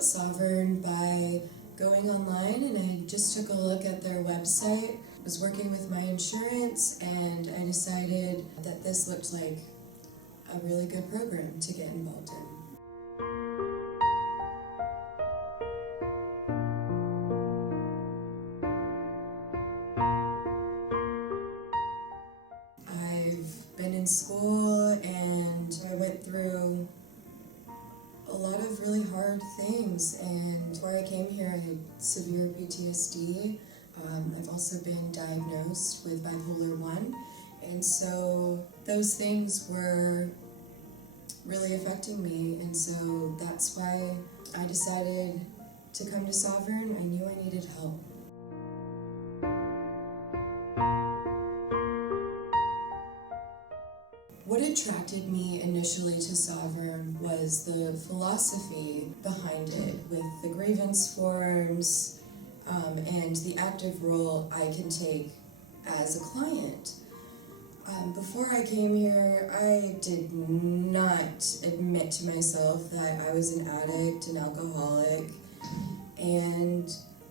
about Sovereign by going online, and I just took a look at their website. I was working with my insurance, and I decided that this looked like a really good program to get involved in. I've been in school, and I went through a lot of really hard things, and before I came here I had severe PTSD. I've also been diagnosed with Bipolar 1, and so those things were really affecting me, and so that's why I decided to come to Sovereign. I knew I needed help. What attracted me initially to Sovereign was the philosophy behind it, with the grievance forms and the active role I can take as a client. Before I came here, I did not admit to myself that I was an addict, an alcoholic, and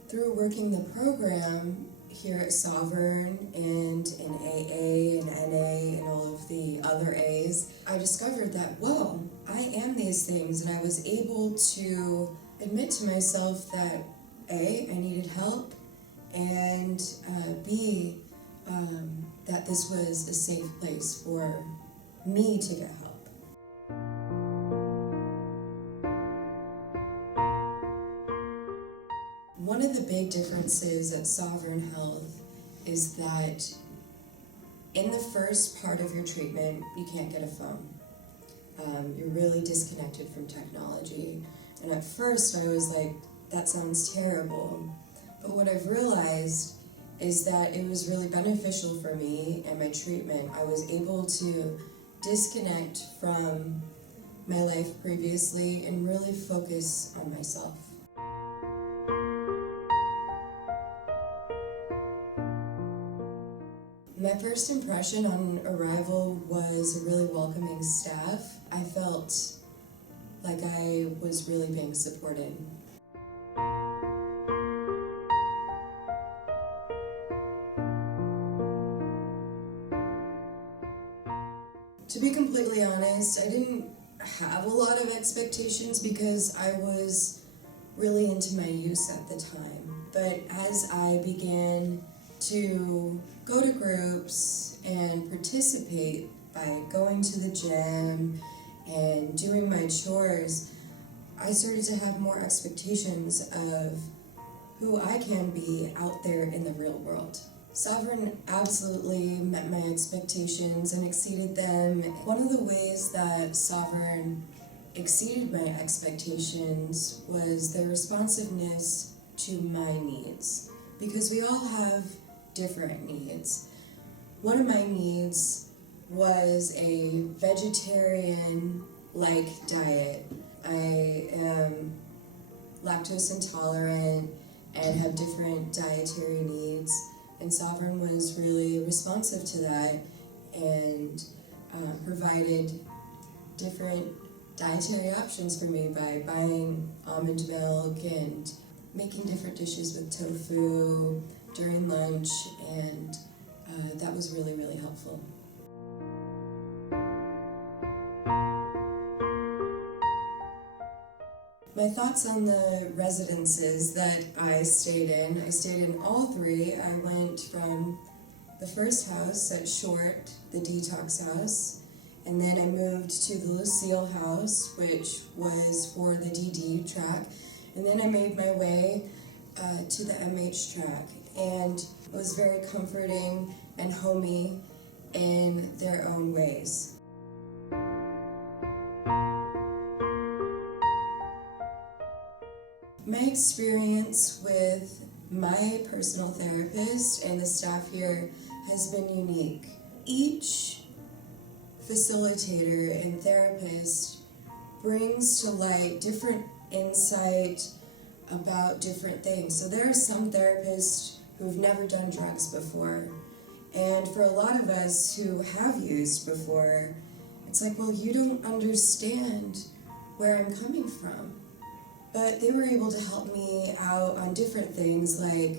through working the program here at Sovereign and in AA and NA and all of the other A's, I discovered that, whoa, I am these things, and I was able to admit to myself that A, I needed help, and B, that this was a safe place for me to get help. One of the big differences at Sovereign Health is that in the first part of your treatment, you can't get a phone. You're really disconnected from technology. And at first I was like, that sounds terrible. But what I've realized is that it was really beneficial for me and my treatment. I was able to disconnect from my life previously and really focus on myself. My first impression on arrival was a really welcoming staff. I felt like I was really being supported. To be completely honest, I didn't have a lot of expectations because I was really into my use at the time. But as I began to go to groups and participate by going to the gym and doing my chores, I started to have more expectations of who I can be out there in the real world. Sovereign absolutely met my expectations and exceeded them. One of the ways that Sovereign exceeded my expectations was their responsiveness to my needs, because we all have different needs. One of my needs was a vegetarian-like diet. I am lactose intolerant and have different dietary needs, and Sovereign was really responsive to that and provided different dietary options for me by buying almond milk and making different dishes with tofu during lunch, and that was really, really helpful. My thoughts on the residences that I stayed in all three. I went from the first house at Short, the detox house, and then I moved to the Lucille house, which was for the DD track, and then I made my way to the MH track, and it was very comforting and homey in their own ways. My experience with my personal therapist and the staff here has been unique. Each facilitator and therapist brings to light different insight about different things. So there are some therapists who've never done drugs before, and for a lot of us who have used before, it's like, well, you don't understand where I'm coming from. But they were able to help me out on different things, like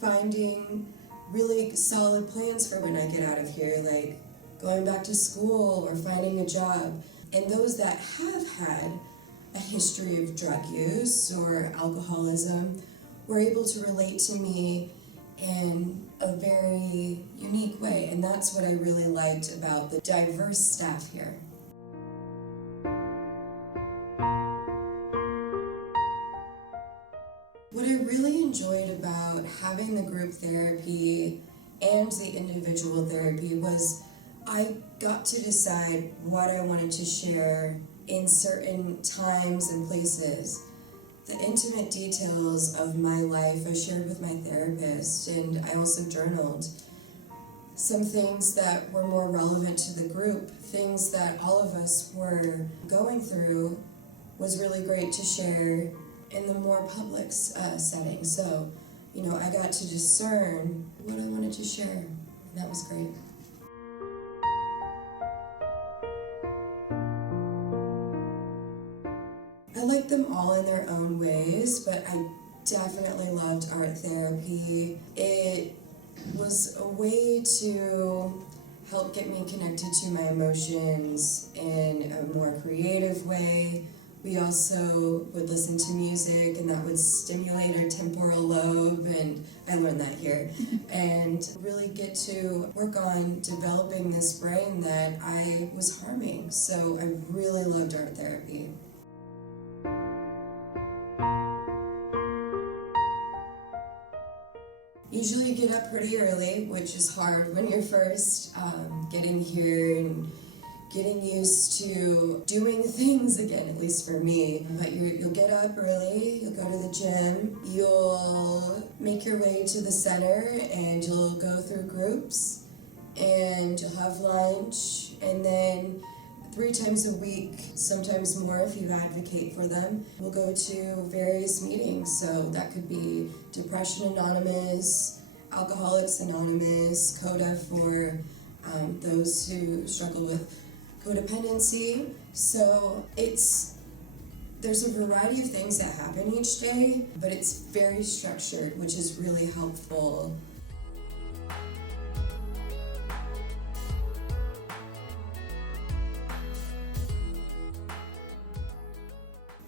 finding really solid plans for when I get out of here, like going back to school or finding a job. And those that have had a history of drug use or alcoholism were able to relate to me in a very unique way. And that's what I really liked about the diverse staff here. What I really enjoyed about having the group therapy and the individual therapy was I got to decide what I wanted to share in certain times and places. The intimate details of my life I shared with my therapist, and I also journaled. Some things that were more relevant to the group, things that all of us were going through, was really great to share in the more public setting. So, I got to discern what I wanted to share, and that was great. I like them all in their own ways, but I definitely loved art therapy. It was a way to help get me connected to my emotions in a more creative way. We also would listen to music, and that would stimulate our temporal lobe, and I learned that here, and really get to work on developing this brain that I was harming. So I really loved art therapy. Usually you get up pretty early, which is hard when you're first getting here and getting used to doing things again, at least for me. But you'll get up early, you'll go to the gym, you'll make your way to the center, and you'll go through groups, and you'll have lunch, and then 3 times a week, sometimes more if you advocate for them, we'll go to various meetings. So that could be Depression Anonymous, Alcoholics Anonymous, CODA for those who struggle with codependency. So there's a variety of things that happen each day, but it's very structured, which is really helpful.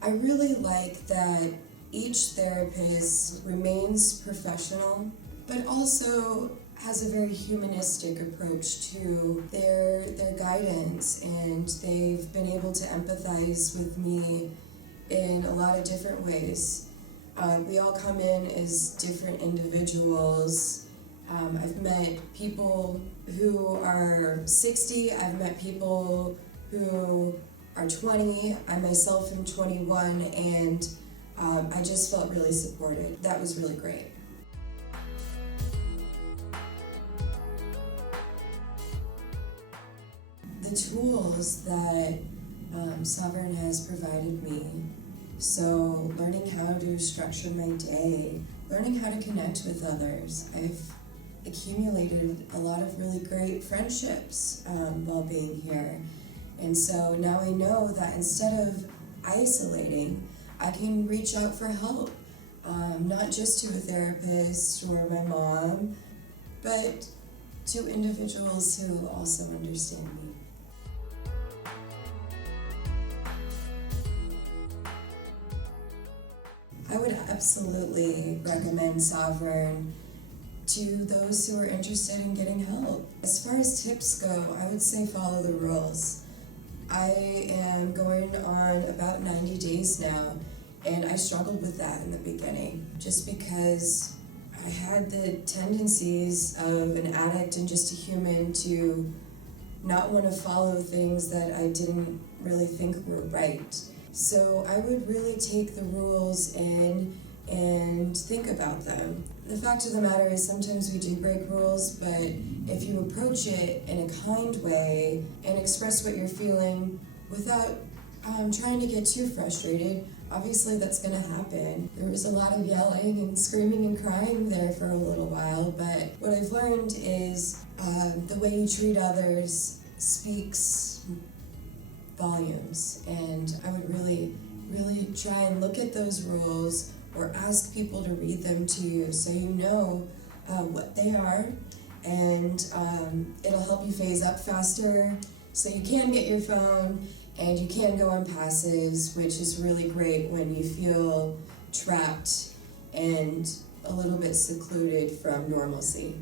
I really like that each therapist remains professional, but also has a very humanistic approach to their guidance, and they've been able to empathize with me in a lot of different ways. We all come in as different individuals. I've met people who are 60, I've met people who are 20, I myself am 21, and I just felt really supported. That was really great. The tools that Sovereign has provided me, so learning how to structure my day, learning how to connect with others. I've accumulated a lot of really great friendships while being here. And so now I know that instead of isolating, I can reach out for help, not just to a therapist or my mom, but to individuals who also understand me. I would absolutely recommend Sovereign to those who are interested in getting help. As far as tips go, I would say follow the rules. I am going on about 90 days now, and I struggled with that in the beginning, just because I had the tendencies of an addict and just a human to not want to follow things that I didn't really think were right. So I would really take the rules in and think about them. The fact of the matter is sometimes we do break rules, but if you approach it in a kind way and express what you're feeling without trying to get too frustrated, obviously that's going to happen. There was a lot of yelling and screaming and crying there for a little while, but what I've learned is the way you treat others speaks volumes, and I would really, really try and look at those rules or ask people to read them to you so you know what they are, and it'll help you phase up faster so you can get your phone and you can go on passes, which is really great when you feel trapped and a little bit secluded from normalcy.